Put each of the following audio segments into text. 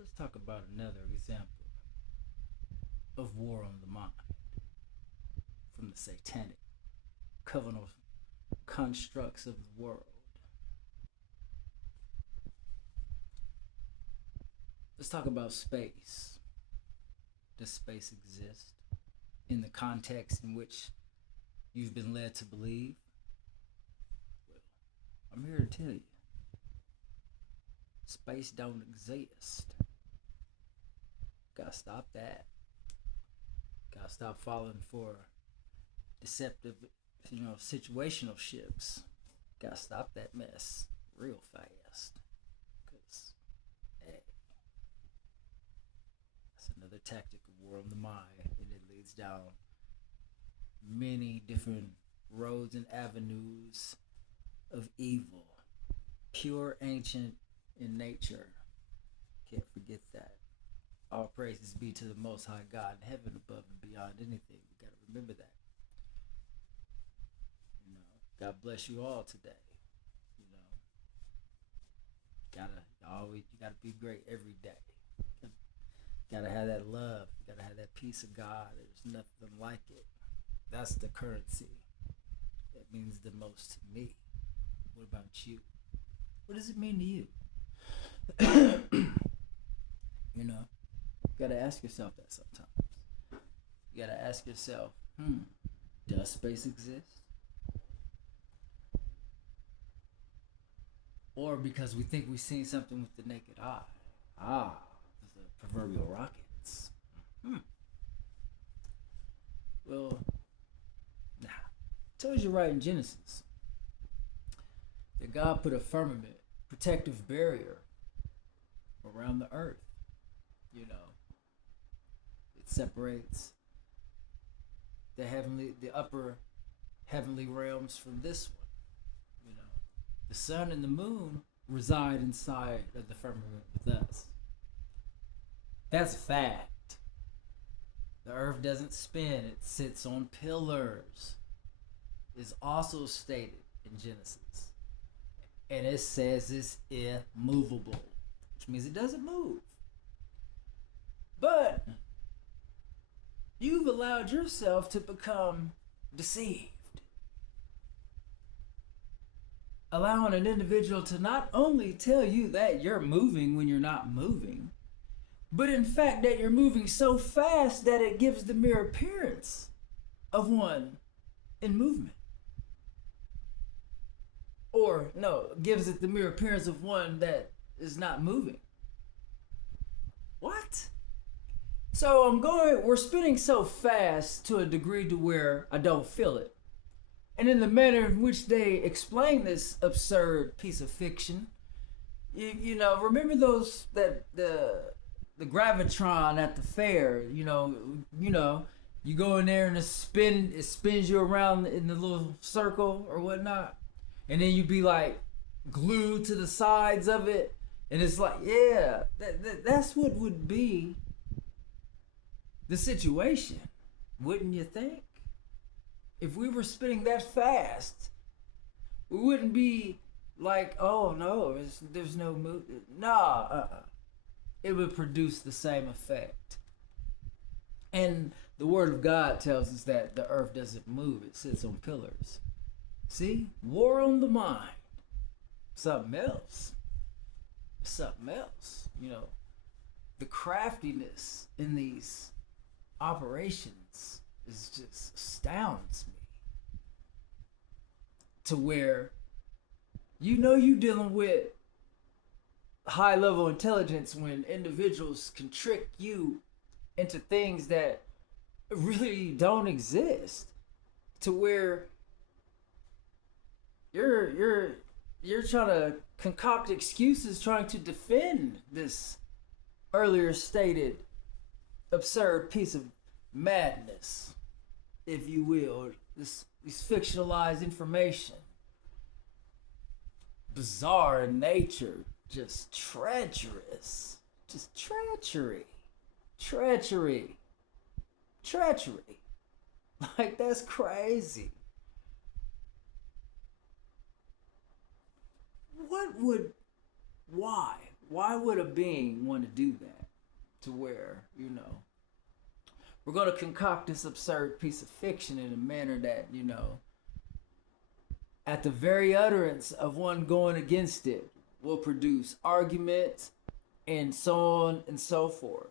Let's talk about another example of war on the mind from the satanic covenant constructs of the world. Let's talk about space. Does space exist in the context in which you've been led to believe? Well, I'm here to tell you space don't exist. Gotta stop that. Gotta stop falling for deceptive, situational ships. Gotta stop that mess real fast. Cause hey, that's another tactic of war on the mind, and it leads down many different roads and avenues of evil. Pure, ancient in nature. Can't forget that. All praises be to the Most High God in heaven above and beyond anything. We gotta remember that. You know, God bless you all today. You know, you gotta be great every day. Gotta have that love. You gotta have that peace of God. There's nothing like it. That's the currency. That means the most to me. What about you? What does it mean to you? You know, you gotta ask yourself that sometimes. You gotta ask yourself, does space exist? Or because we think we've seen something with the naked eye. The proverbial rockets. Well, nah. It tells you right in Genesis that God put a firmament, protective barrier around the earth. You know, it separates the upper heavenly realms from this one. You know, the sun and the moon reside inside of the firmament with us. That's a fact. The earth doesn't spin, it sits on pillars. Is also stated in Genesis. And it says it's immovable, which means it doesn't move. But you've allowed yourself to become deceived. Allowing an individual to not only tell you that you're moving when you're not moving, but in fact that you're moving so fast that it gives the mere appearance of one in movement. Or, no, gives it the mere appearance of one that is not moving. What? So we're spinning so fast to a degree to where I don't feel it. And in the manner in which they explain this absurd piece of fiction, you know, remember those that the gravitron at the fair, you know, you go in there and it spins you around in the little circle or whatnot, and then you be like glued to the sides of it, and it's like, yeah, that's what would be the situation, wouldn't you think? If we were spinning that fast, we wouldn't be like, oh no, there's no move. Nah, it would produce the same effect. And the Word of God tells us that the earth doesn't move, it sits on pillars. See? War on the mind. Something else. Something else. You know, the craftiness in these operations is just astounds me. To where you dealing with high level intelligence when individuals can trick you into things that really don't exist, to where you're trying to concoct excuses trying to defend this earlier stated absurd piece of madness, if you will, this fictionalized information, bizarre in nature, just treacherous, just treachery. Like, that's crazy. What would, why? why would a being want to do that? To where, we're going to concoct this absurd piece of fiction in a manner that, at the very utterance of one going against it, will produce arguments and so on and so forth.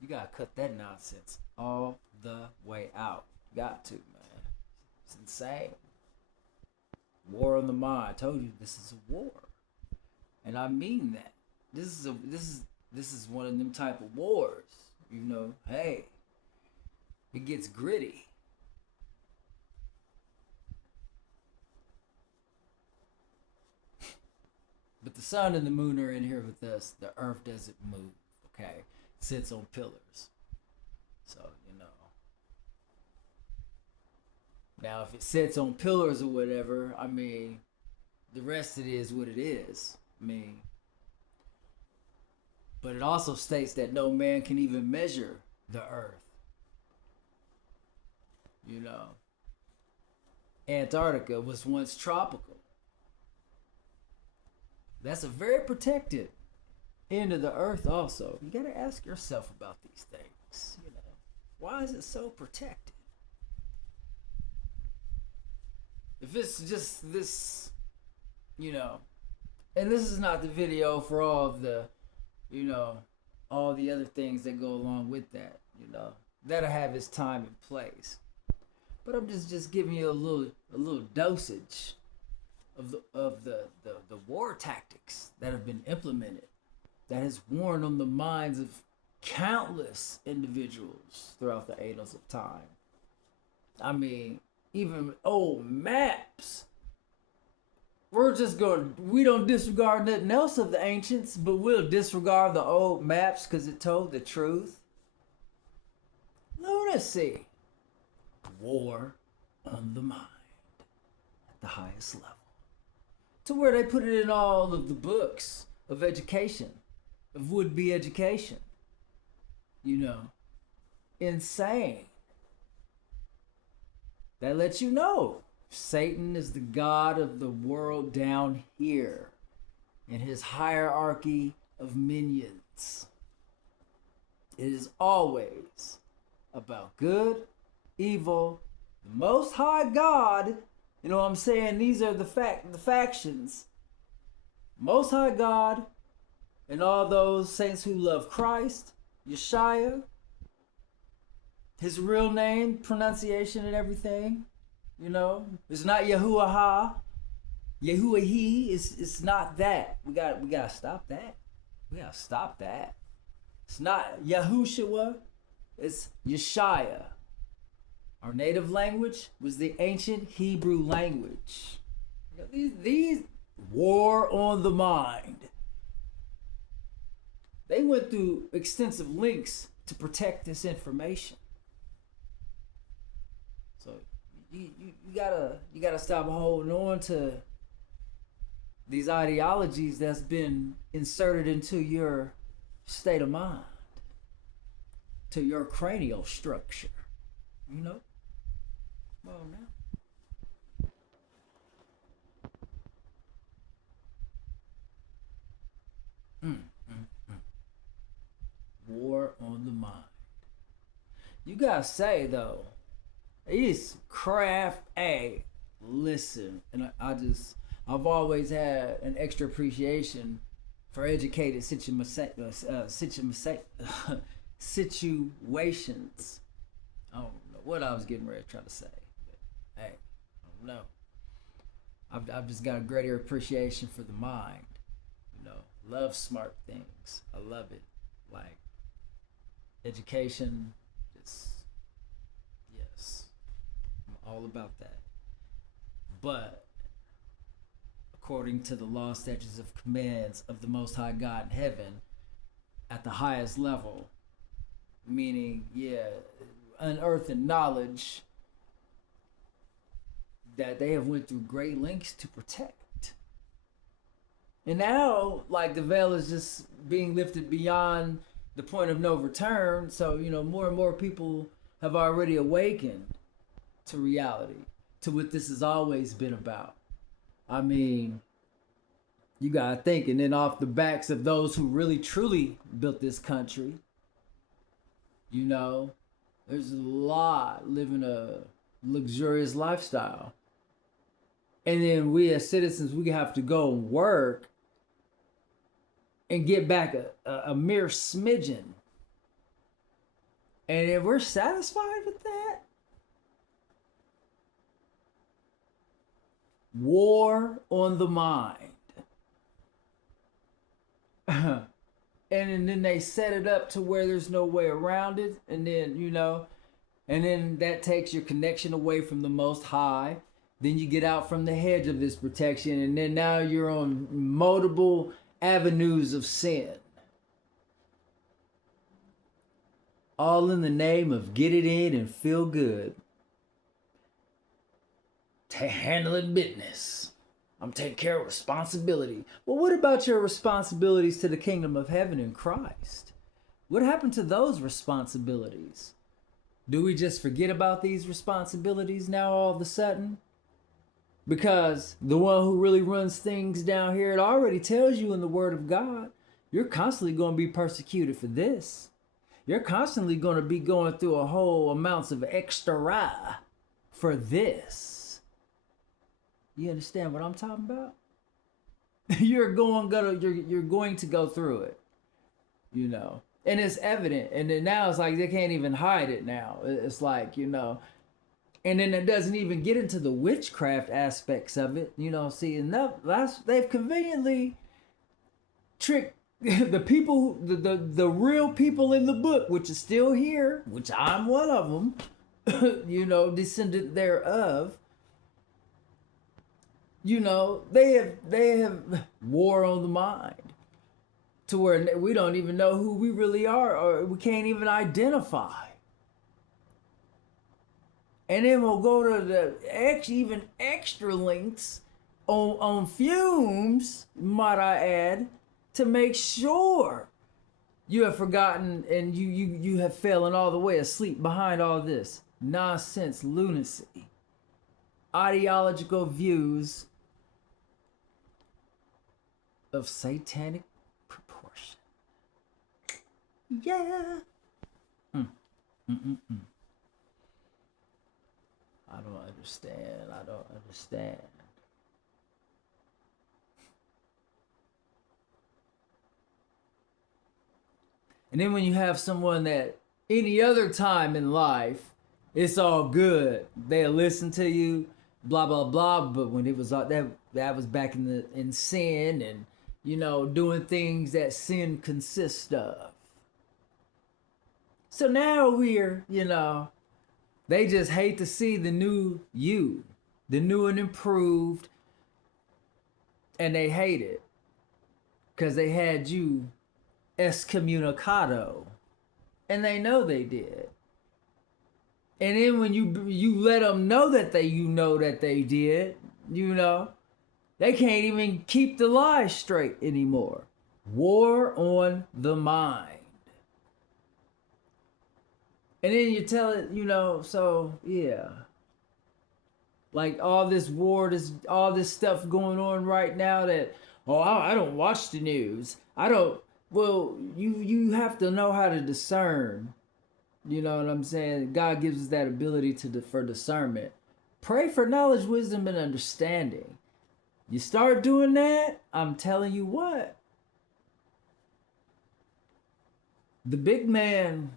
You gotta cut that nonsense all the way out. You got to, man. It's insane. War on the mind. I told you this is a war, and I mean that. This is one of them type of wars. Hey, it gets gritty. But the sun and the moon are in here with us. The earth doesn't move, okay? It sits on pillars. So, Now, if it sits on pillars or whatever, the rest of it is what it is. But it also states that no man can even measure the earth. Antarctica was once tropical. That's a very protected end of the earth also. You gotta ask yourself about these things. Why is it so protected? If it's just this, and this is not the video for all of the, all the other things that go along with that, that'll have its time and place. But I'm just giving you a little dosage of the war tactics that have been implemented, that has worn on the minds of countless individuals throughout the annals of time. Even old maps. We don't disregard nothing else of the ancients, but we'll disregard the old maps because it told the truth. Lunacy. War on the mind at the highest level. To where they put it in all of the books of education, of would-be education. Insane. That lets you know Satan is the god of the world down here in his hierarchy of minions. It is always about good, evil, the Most High God. You know what I'm saying? These are the factions. Most High God and all those saints who love Christ, Yeshua, his real name, pronunciation and everything. It's not Yahuwah. Yahuwah, it's not that. We gotta stop that. We gotta stop that. It's not Yahushua, it's Yeshua. Our native language was the ancient Hebrew language. These war on the mind. They went through extensive links to protect this information. So you gotta stop holding on to these ideologies that's been inserted into your state of mind, to your cranial structure. Well, now. War on the mind. You gotta say though, it's craft A. Listen, and I've always had an extra appreciation for educated situations. I don't know what I was getting ready to try to say. But, hey, I don't know. I've just got a greater appreciation for the mind. Love smart things. I love it. Like education, yes, I'm all about that. But according to the law, statutes, of commands of the Most High God in heaven, at the highest level, meaning, unearthing knowledge that they have went through great lengths to protect. And now, like, the veil is just being lifted beyond the point of no return. So, more and more people have already awakened to reality, to what this has always been about. You gotta think, and then off the backs of those who really truly built this country, you know, there's a lot living a luxurious lifestyle. And then we as citizens, we have to go and work and get back a mere smidgen. And if we're satisfied with that, war on the mind. And then they set it up to where there's no way around it. And then, and then that takes your connection away from the Most High. Then you get out from the hedge of this protection. And then now you're on multiple avenues of sin. All in the name of get it in and feel good. Handling business. I'm taking care of responsibility. Well, what about your responsibilities to the kingdom of heaven in Christ? What happened to those responsibilities? Do we just forget about these responsibilities now all of a sudden? Because the one who really runs things down here, it already tells you in the Word of God, you're constantly going to be persecuted for this. You're constantly going to be going through a whole amounts of extra for this. You understand what I'm talking about? You're going to go through it, and it's evident. And then now it's like they can't even hide it now. It's like, and then it doesn't even get into the witchcraft aspects of it. See, and they've conveniently tricked the people, the real people in the book, which is still here, which I'm one of them, descendant thereof. They have war on the mind to where we don't even know who we really are, or we can't even identify. And then we'll go to the even extra lengths on fumes, might I add, to make sure you have forgotten and you have fallen all the way asleep behind all this nonsense, lunacy, ideological views of satanic proportion. Yeah. I don't understand. And then when you have someone that any other time in life, it's all good. They'll listen to you, blah, blah, blah. But when it was that was back in sin and, doing things that sin consists of. So now we're, they just hate to see the new you, the new and improved, and they hate it because they had you excommunicado, and they know they did. And then when you let them know that they did, they can't even keep the lie straight anymore. War on the mind. And then you tell it, so yeah. Like all this war, all this stuff going on right now that, I don't watch the news. Well, you have to know how to discern. You know what I'm saying? God gives us that ability for discernment. Pray for knowledge, wisdom, and understanding. You start doing that, I'm telling you what. The big man,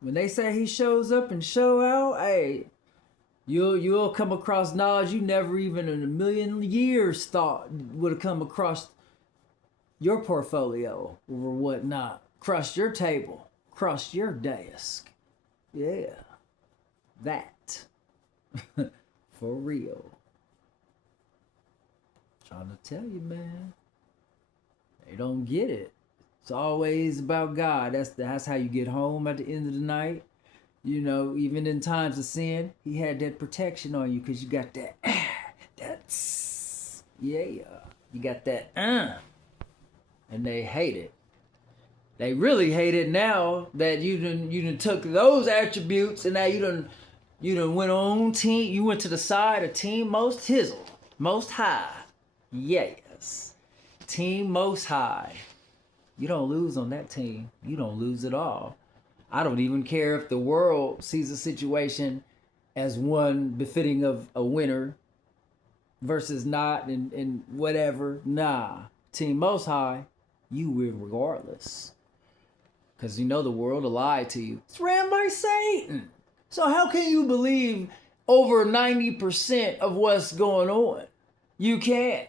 when they say he shows up and show out, hey, you'll come across knowledge you never even in a million years thought would have come across your portfolio or whatnot. Across your table, across your desk. Yeah. That. For real. Trying to tell you, man. They don't get it. It's always about God. That's how you get home at the end of the night. Even in times of sin, he had that protection on you because you got that. That's yeah. You got that. And they hate it. They really hate it now that you done took those attributes and now you done went on team. You went to the side of team most hizzle, most high. Yeah, Yes. Team Most High. You don't lose on that team. You don't lose at all. I don't even care if the world sees a situation as one befitting of a winner versus not and whatever. Nah. Team Most High, you win regardless. Because you know the world will lie to you. It's ran by Satan. So how can you believe over 90% of what's going on? You can't.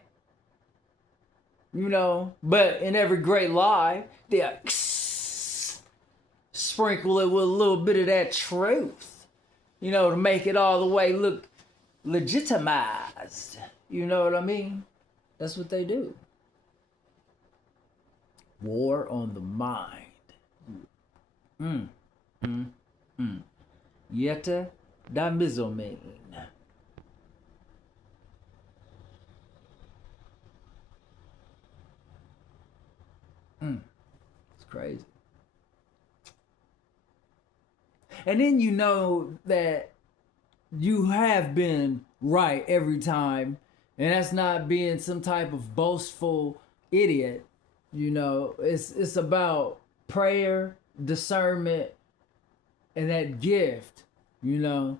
You know, but in every great lie, they sprinkle it with a little bit of that truth, you know, to make it all the way look legitimized. You know what I mean? That's what they do. War on the mind. Yeta da mizomane. It's crazy. And then you know that you have been right every time, and that's not being some type of boastful idiot. You know, it's about prayer, discernment, and that gift, you know,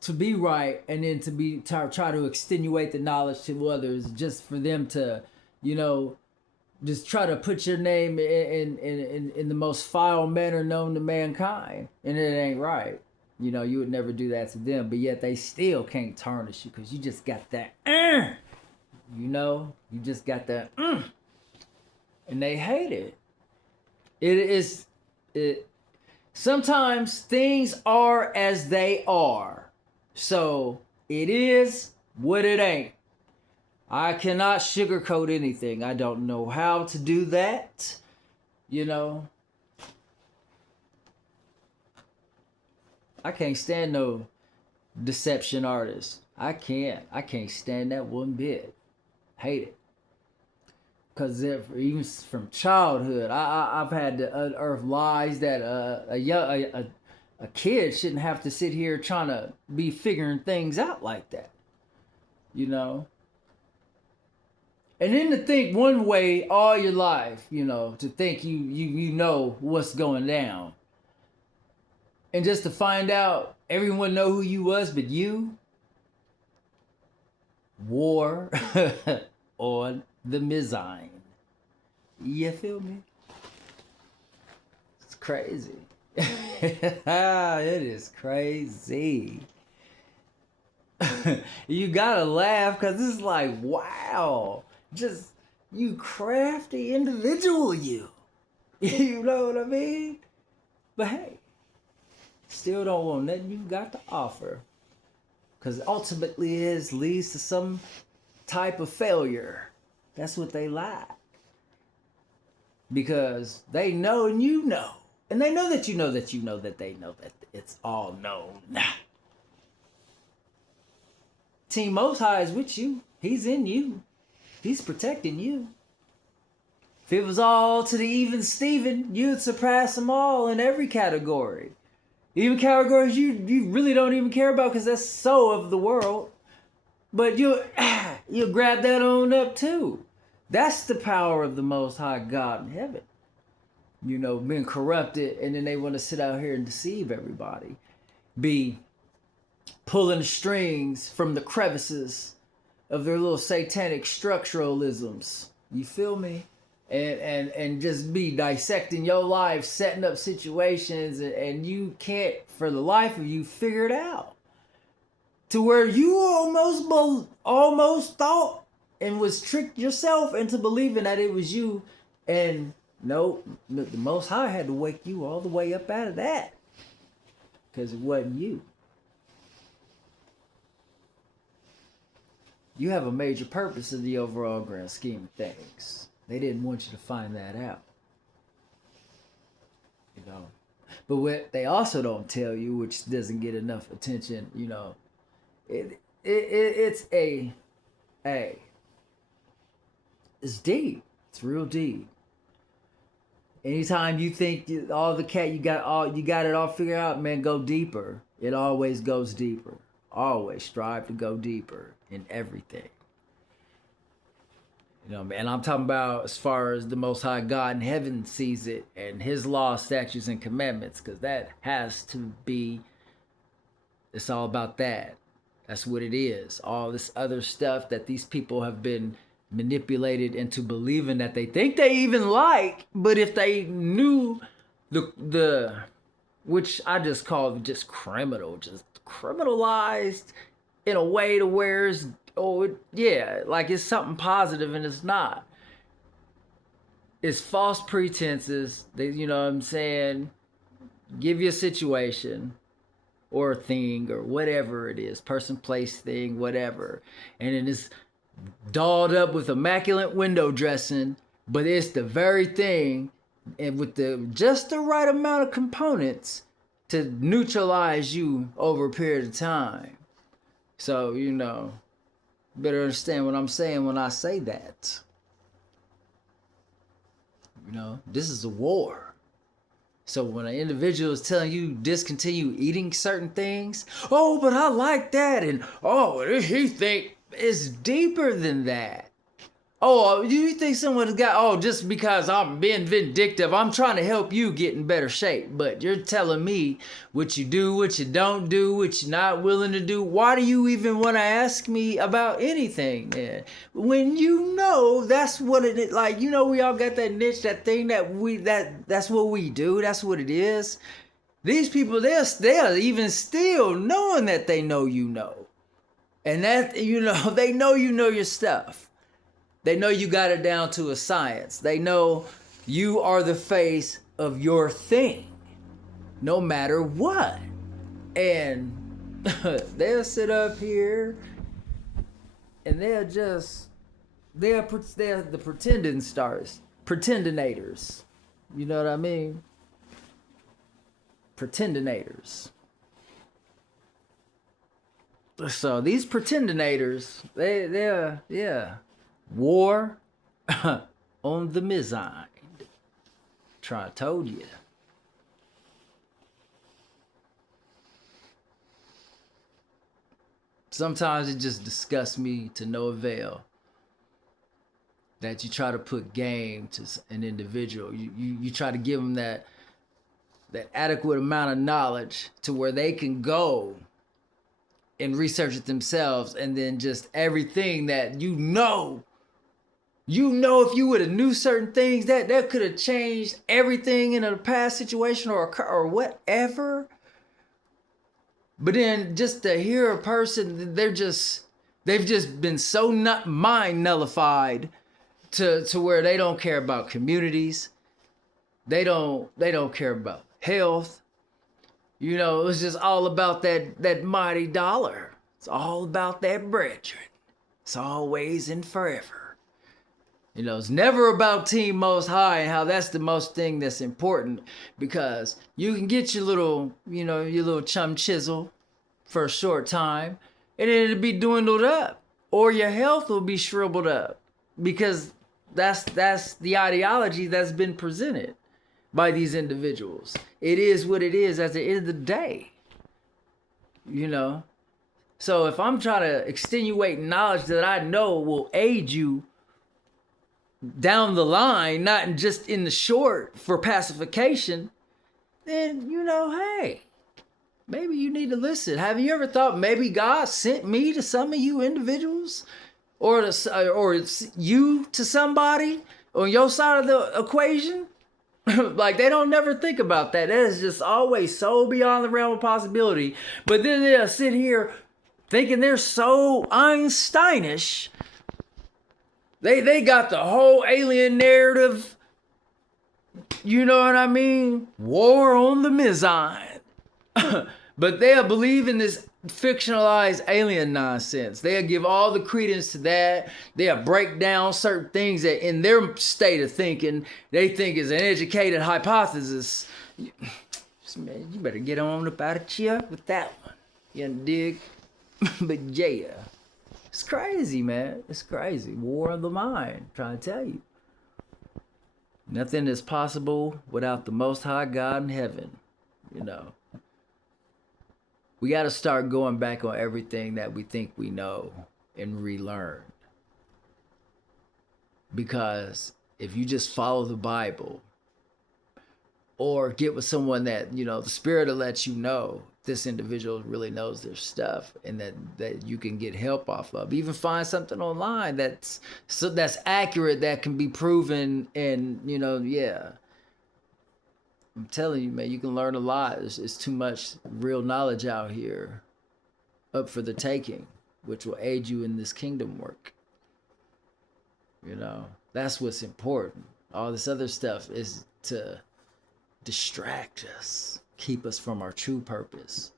to be right, and then to try to extenuate the knowledge to others, just for them to, you know, just try to put your name in the most foul manner known to mankind, and it ain't right. You know, you would never do that to them, but yet they still can't tarnish you because you just got that. You know, you just got that. And they hate it. It. Sometimes things are as they are, so it is what it ain't. I cannot sugarcoat anything. I don't know how to do that. You know, I can't stand no deception artists. I can't stand that one bit. Hate it. Because even from childhood, I've had to unearth lies that a kid shouldn't have to sit here trying to be figuring things out like that. You know? And then to think one way all your life, you know, to think you know what's going down. And just to find out everyone know who you was but you. War on the Mizine. You feel me? It's crazy. It is crazy. You gotta laugh because it's like, wow. Just you crafty individual, you. You know what I mean? But hey, still don't want nothing you got to offer. Because ultimately it leads to some type of failure. That's what they lack. Because they know and you know. And they know that you know that you know that they know that it's all known. Team Most High is with you. He's in you. He's protecting you. If it was all to the even Steven, you'd surpass them all in every category. Even categories you really don't even care about because that's so of the world. But you'll grab that on up too. That's the power of the Most High God in heaven. You know, being corrupted, and then they want to sit out here and deceive everybody. Be pulling the strings from the crevices of their little satanic structuralisms. You feel me? And just be dissecting your life, setting up situations, and you can't, for the life of you, figure it out. To where you almost thought and was tricked yourself into believing that it was you. And no, the Most High had to wake you all the way up out of that. Because it wasn't you. You have a major purpose in the overall grand scheme of things. They didn't want you to find that out. You know. But what they also don't tell you, which doesn't get enough attention, you know, it's it's deep. It's real deep. Anytime you think you got it all figured out, man, go deeper. It always goes deeper. Always strive to go deeper in everything. You know, and I'm talking about as far as the Most High God in heaven sees it, and His law, statutes, and commandments, because that has to be. It's all about that. That's what it is. All this other stuff that these people have been manipulated into believing that they think they even like, but if they knew the which I just call just criminal, just criminalized in a way to where it's yeah, like it's something positive and it's not. It's false pretenses. They, you know what I'm saying? Give you a situation or a thing or whatever it is, person, place, thing, whatever. And then it's dolled up with immaculate window dressing, but it's the very thing and with the just the right amount of components to neutralize you over a period of time. So, you know, better understand what I'm saying when I say that. You know, this is a war. So when an individual is telling you discontinue eating certain things, oh, but I like that, and oh, he think it's deeper than that. Oh, you think someone's got, oh, just because I'm being vindictive, I'm trying to help you get in better shape, but you're telling me what you do, what you don't do, what you're not willing to do. Why do you even want to ask me about anything then? When you know that's what it is, like, you know, we all got that niche, that thing that's what we do, that's what it is. These people, they're even still knowing that they know you know. And that, you know, they know you know your stuff. They know you got it down to a science. They know you are the face of your thing, no matter what. And they'll sit up here and they're the pretending stars, pretendinators. You know what I mean? Pretendinators. So these pretendinators, they're war on the Mizine. I told you. Sometimes it just disgusts me to no avail that you try to put game to an individual. You try to give them that adequate amount of knowledge to where they can go and research it themselves, and then just everything that you know if you would have knew certain things that could have changed everything in a past situation or whatever. But then just to hear a person, they've just been so mind nullified to where they don't care about communities. They don't care about health. You know, it's just all about that mighty dollar. It's all about that brethren. It's always and forever. You know, it's never about Team Most High and how that's the most thing that's important, because you can get your little chum chisel for a short time and then it'll be dwindled up, or your health will be shriveled up, because that's the ideology that's been presented by these individuals. It is what it is at the end of the day. You know? So if I'm trying to extenuate knowledge that I know will aid you down the line, not just in the short for pacification, then, you know, hey, maybe you need to listen. Have you ever thought maybe God sent me to some of you individuals, or you to somebody on your side of the equation? Like, they don't never think about that. That is just always so beyond the realm of possibility. But then they'll sit here thinking they're so Einsteinish. They got the whole alien narrative. You know what I mean? War on the Mizine. But they'll believe in this fictionalized alien nonsense. They'll give all the credence to that. They'll break down certain things that in their state of thinking, they think is an educated hypothesis. Man, you better get on up out of cheer with that one. You dig? But yeah, it's crazy, man. It's crazy. War of the mind. I'm trying to tell you. Nothing is possible without the Most High God in heaven. You know. We got to start going back on everything that we think we know and relearn. Because if you just follow the Bible or get with someone that, the Spirit will let you know this individual really knows their stuff and that you can get help off of. Even find something online that's accurate, that can be proven, and yeah. I'm telling you, man, you can learn a lot. It's too much real knowledge out here up for the taking, which will aid you in this kingdom work. That's what's important. All this other stuff is to distract us, keep us from our true purpose.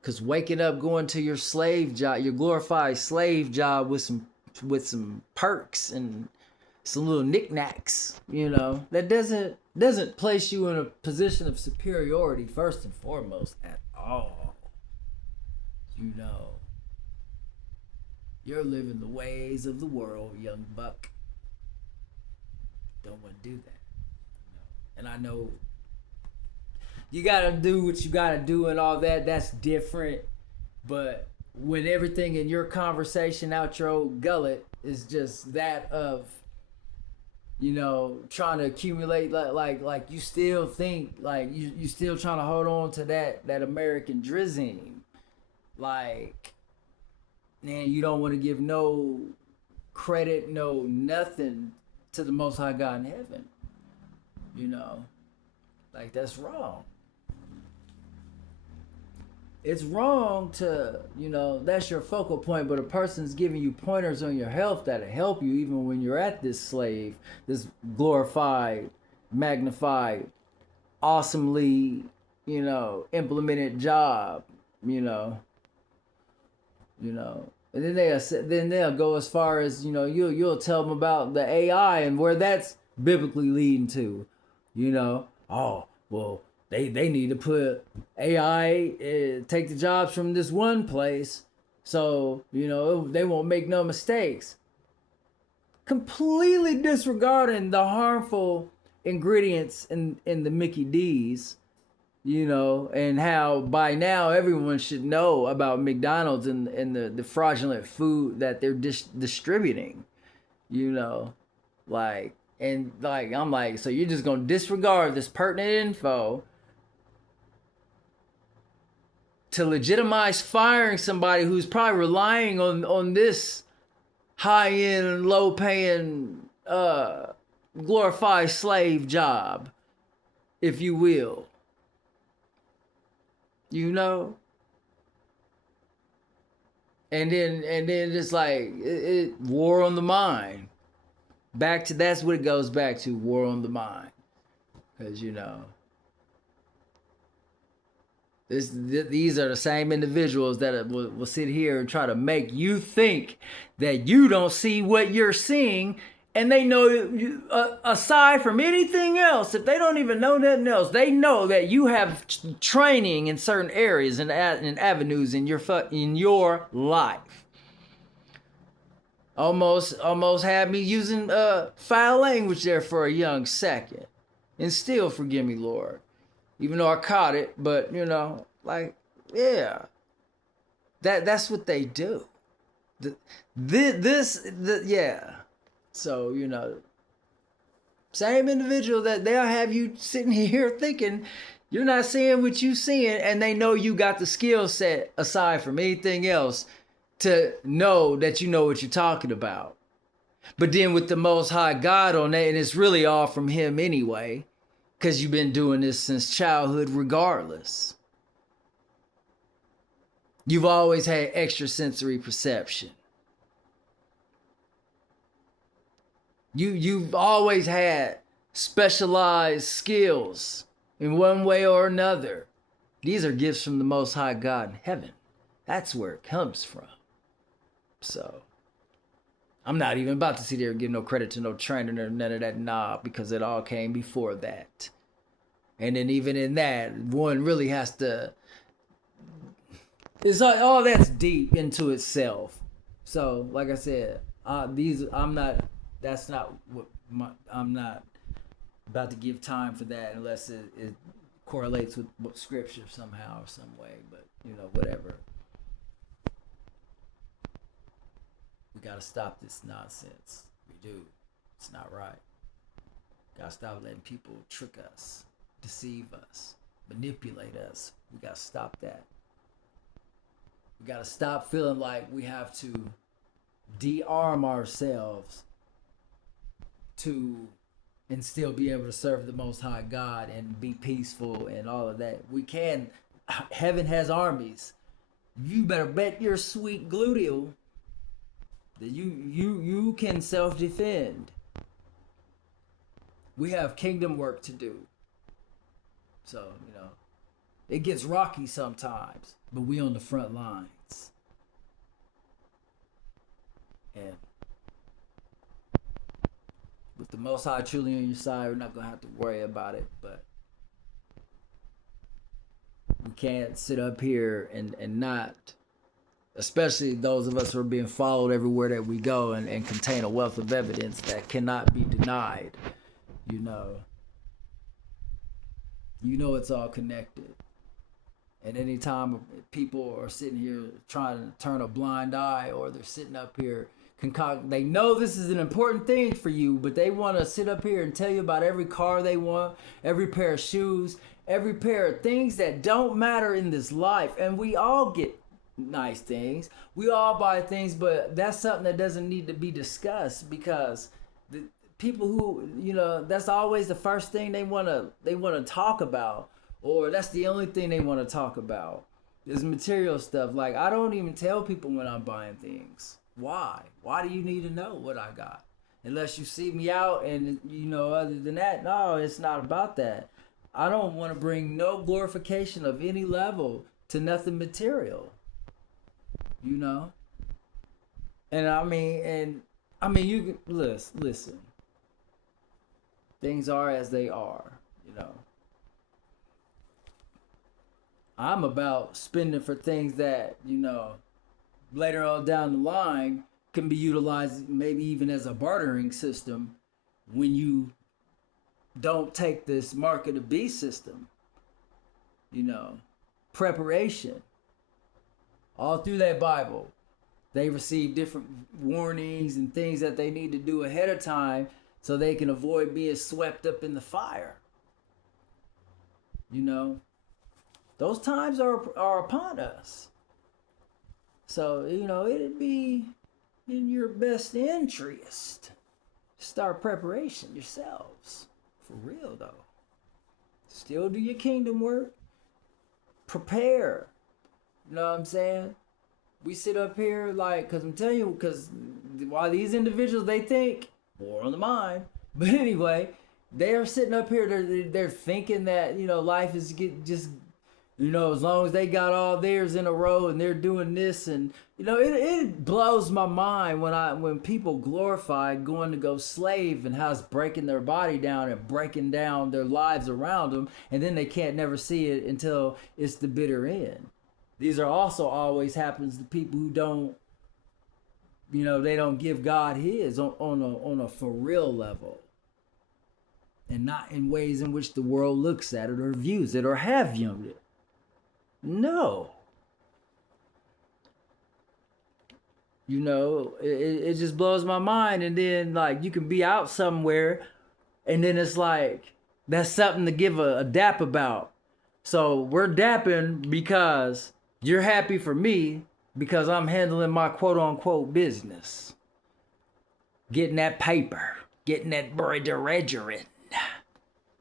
Because waking up, going to your slave job, your glorified slave job with some perks and some little knickknacks, that doesn't place you in a position of superiority first and foremost at all. You're living the ways of the world, young buck. Don't want to do that. And I know you gotta do what you gotta do and all that. That's different. But when everything in your conversation out your old gullet is just that of, trying to accumulate, like you still think, like you still trying to hold on to that American drizzy. Like, man, you don't want to give no credit, no nothing to the Most High God in heaven. Like, that's wrong. It's wrong to, that's your focal point, but a person's giving you pointers on your health that'll help you even when you're at this slave, this glorified, magnified, awesomely, implemented job, and then they'll go as far as, you'll tell them about the AI and where that's biblically leading to, oh, well, they need to put AI, take the jobs from this one place, so, they won't make no mistakes. Completely disregarding the harmful ingredients in the Mickey D's, and how by now everyone should know about McDonald's and the fraudulent food that they're distributing, I'm like, so you're just going to disregard this pertinent info to legitimize firing somebody who's probably relying on this high-end, low-paying, glorified slave job, if you will. And then it's like it war on the mind. Back to, that's what it goes back to, war on the mind. Because these are the same individuals that will sit here and try to make you think that you don't see what you're seeing. And they know, aside from anything else, if they don't even know nothing else, they know that you have training in certain areas and avenues in your life. Almost had me using foul language there for a young second, and still forgive me, Lord, even though I caught it. But yeah, that's what they do. Yeah. So, same individual that they'll have you sitting here thinking you're not seeing what you seeing, and they know you got the skill set aside from anything else to know that you know what you're talking about. But then with the Most High God on that, and it's really all from Him anyway, because you've been doing this since childhood regardless. You've always had extrasensory perception. You've always had specialized skills in one way or another. These are gifts from the Most High God in heaven. That's where it comes from. So, I'm not even about to sit there and give no credit to no trainer or none of that knob, because it all came before that. And then even in that, one really has to... It's like, all that's deep into itself. So, like I said, I'm not about to give time for that unless it correlates with scripture somehow or some way. But, whatever. We got to stop this nonsense. We do. It's not right. Gotta stop letting people trick us, deceive us, manipulate us. We gotta stop that. We gotta stop feeling like we have to de-arm ourselves to and still be able to serve the Most High God and be peaceful and all of that. We can. Heaven has armies. You better bet your sweet gluteal that you can self-defend. We have kingdom work to do. So, it gets rocky sometimes, but we on the front lines. And with the Most High truly on your side, we're not going to have to worry about it. But we can't sit up here and not, especially those of us who are being followed everywhere that we go and contain a wealth of evidence that cannot be denied. It's all connected. And anytime people are sitting here trying to turn a blind eye, or they're sitting up here they know this is an important thing for you, but they want to sit up here and tell you about every car they want, every pair of shoes, every pair of things that don't matter in this life. And we all get nice things. We all buy things, but that's something that doesn't need to be discussed, because the people who, that's always the first thing they want to talk about, or that's the only thing they want to talk about is material stuff. Like, I don't even tell people when I'm buying things. Why? Why do you need to know what I got? Unless you see me out and, other than that, no, it's not about that. I don't want to bring no glorification of any level to nothing material. And you can listen. Things are as they are, I'm about spending for things that, later on down the line can be utilized maybe even as a bartering system when you don't take this mark of the beast system. Preparation. All through that Bible, they receive different warnings and things that they need to do ahead of time so they can avoid being swept up in the fire. Those times are upon us. So, it'd be in your best interest. Start preparation yourselves. For real, though. Still do your kingdom work. Prepare. You know what I'm saying? We sit up here because I'm telling you, because while these individuals, they think, war on the mind. But anyway, they are sitting up here, they're thinking that, life is just... as long as they got all theirs in a row and they're doing this, and it blows my mind when people glorify going to go slave and how it's breaking their body down and breaking down their lives around them, and then they can't never see it until it's the bitter end. These are also always happens to people who don't, they don't give God His on a for real level, and not in ways in which the world looks at it or views it or have viewed it. No. It just blows my mind. And then you can be out somewhere and then it's that's something to give a dap about. So we're dapping because you're happy for me because I'm handling my quote unquote business. Getting that paper. Getting that brethren.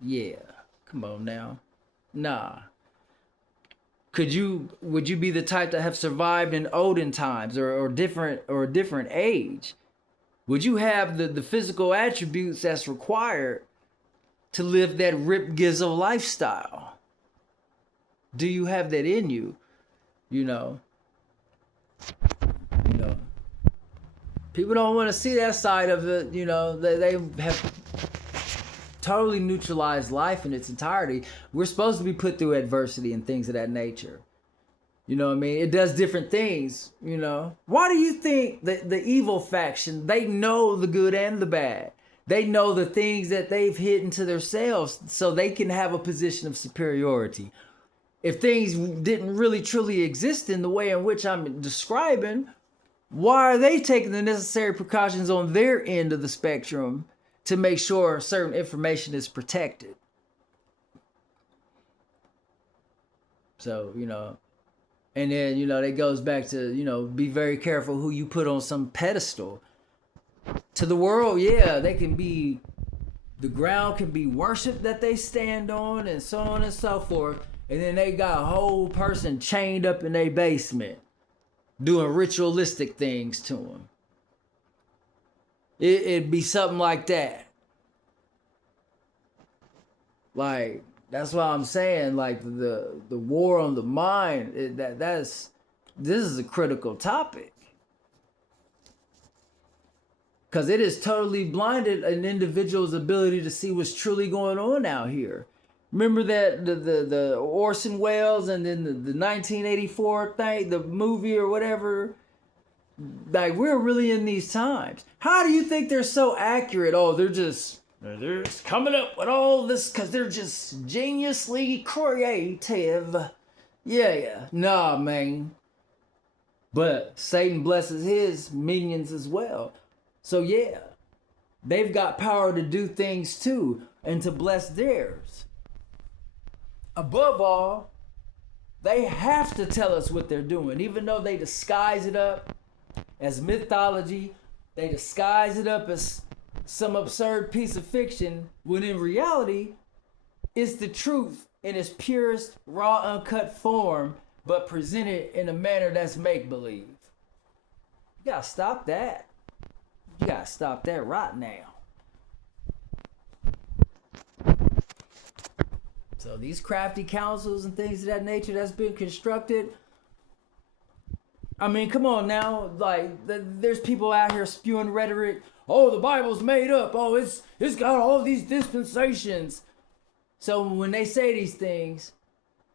Yeah. Come on now. Nah. Would you be the type to have survived in olden times or a different age? Would you have the physical attributes that's required to live that Rip Gizzo lifestyle? Do you have that in you? People don't want to see that side of it. They have totally neutralized life in its entirety. We're supposed to be put through adversity and things of that nature. It does different things, Why do you think that the evil faction, they know the good and the bad? They know the things that they've hidden to themselves so they can have a position of superiority. If things didn't really truly exist in the way in which I'm describing, why are they taking the necessary precautions on their end of the spectrum to make sure certain information is protected. So, and then, that goes back to, be very careful who you put on some pedestal. To the world, yeah, the ground can be worshipped that they stand on and so on and so forth. And then they got a whole person chained up in their basement doing ritualistic things to them. It'd be something like that. Like, that's why I'm saying, like, the war on the mind, this is a critical topic. Because it has totally blinded an individual's ability to see what's truly going on out here. Remember that the Orson Welles and then the 1984 thing, the movie or whatever? Like, we're really in these times. How do you think they're so accurate? Oh, they're just coming up with all this because they're just geniusly creative. Yeah. Nah, man. But Satan blesses his minions as well. So yeah, they've got power to do things too and to bless theirs. Above all, they have to tell us what they're doing, even though they disguise it up as mythology, they disguise it up as some absurd piece of fiction, when in reality, it's the truth in its purest, raw, uncut form, but presented in a manner that's make-believe. You gotta stop that. You gotta stop that right now. So these crafty councils and things of that nature that's been constructed, I mean, come on now. Like, there's people out here spewing rhetoric. Oh, the Bible's made up. Oh, it's got all these dispensations. So when they say these things,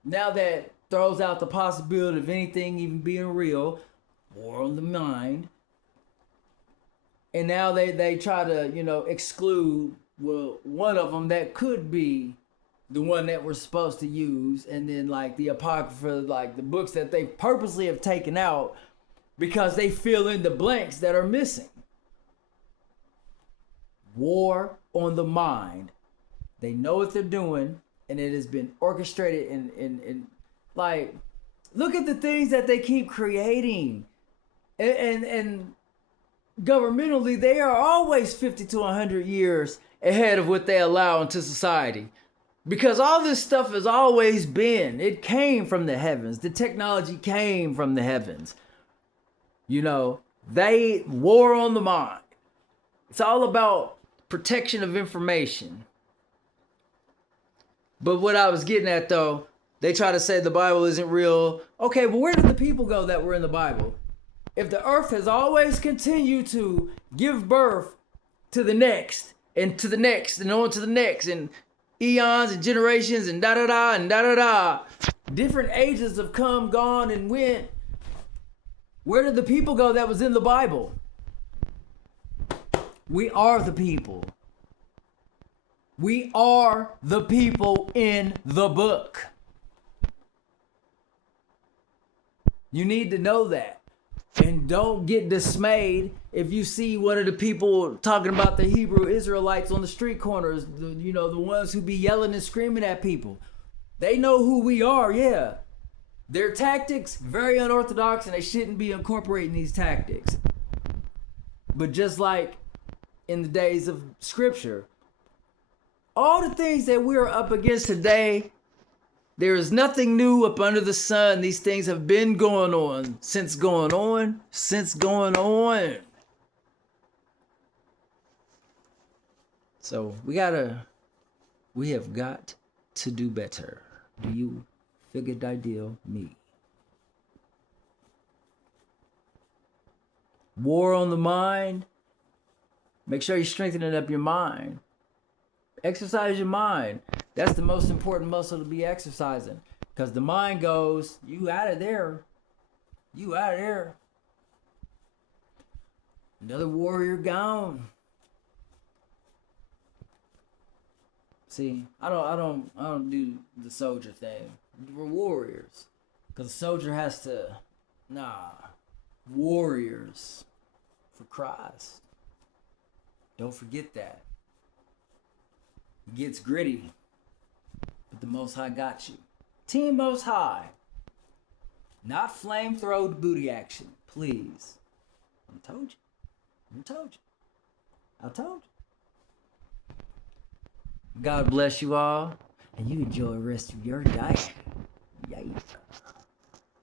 now that throws out the possibility of anything even being real, war on the mind. And now they try to, exclude, well, one of them that could be the one that we're supposed to use. And then, like, the Apocrypha, like, the books that they purposely have taken out because they fill in the blanks that are missing. War on the mind. They know what they're doing, and it has been orchestrated and like, look at the things that they keep creating. And governmentally, they are always 50 to 100 years ahead of what they allow into society. Because all this stuff has always been, it came from the heavens. The technology came from the heavens. They war on the mind. It's all about protection of information. But what I was getting at, though, they try to say the Bible isn't real. Okay, well, where did the people go that were in the Bible? If the earth has always continued to give birth to the next and to the next and on to the next and eons and generations and da-da-da and da-da-da, different ages have come, gone, and went. Where did the people go that was in the Bible? We are the people. We are the people in the book. You need to know that. And don't get dismayed if you see one of the people talking about the Hebrew Israelites on the street corners, the ones who be yelling and screaming at people. They know who we are, yeah. Their tactics, very unorthodox, and they shouldn't be incorporating these tactics. But just like in the days of Scripture, all the things that we're up against today, there is nothing new up under the sun. These things have been going on since going on. So we have got to do better. Do you figure that deal? Me. War on the mind. Make sure you're strengthening up your mind. Exercise your mind. That's the most important muscle to be exercising. Because the mind goes, you out of there. You out of there. Another warrior gone. See, I don't do the soldier thing. We're warriors. Because the soldier has to, warriors for Christ. Don't forget that. It gets gritty, but the Most High got you. Team Most High. Not flamethrower booty action, please. I told you. I told you. I told you. God bless you all, and you enjoy the rest of your day. Yeah.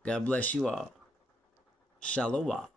God bless you all. Shalom.